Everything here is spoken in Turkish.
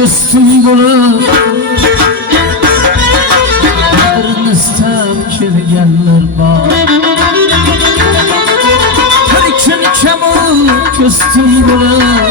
ko'stim bo'lib qadrini istab kelganlar bor bir kun kamu ko'stim bo'lib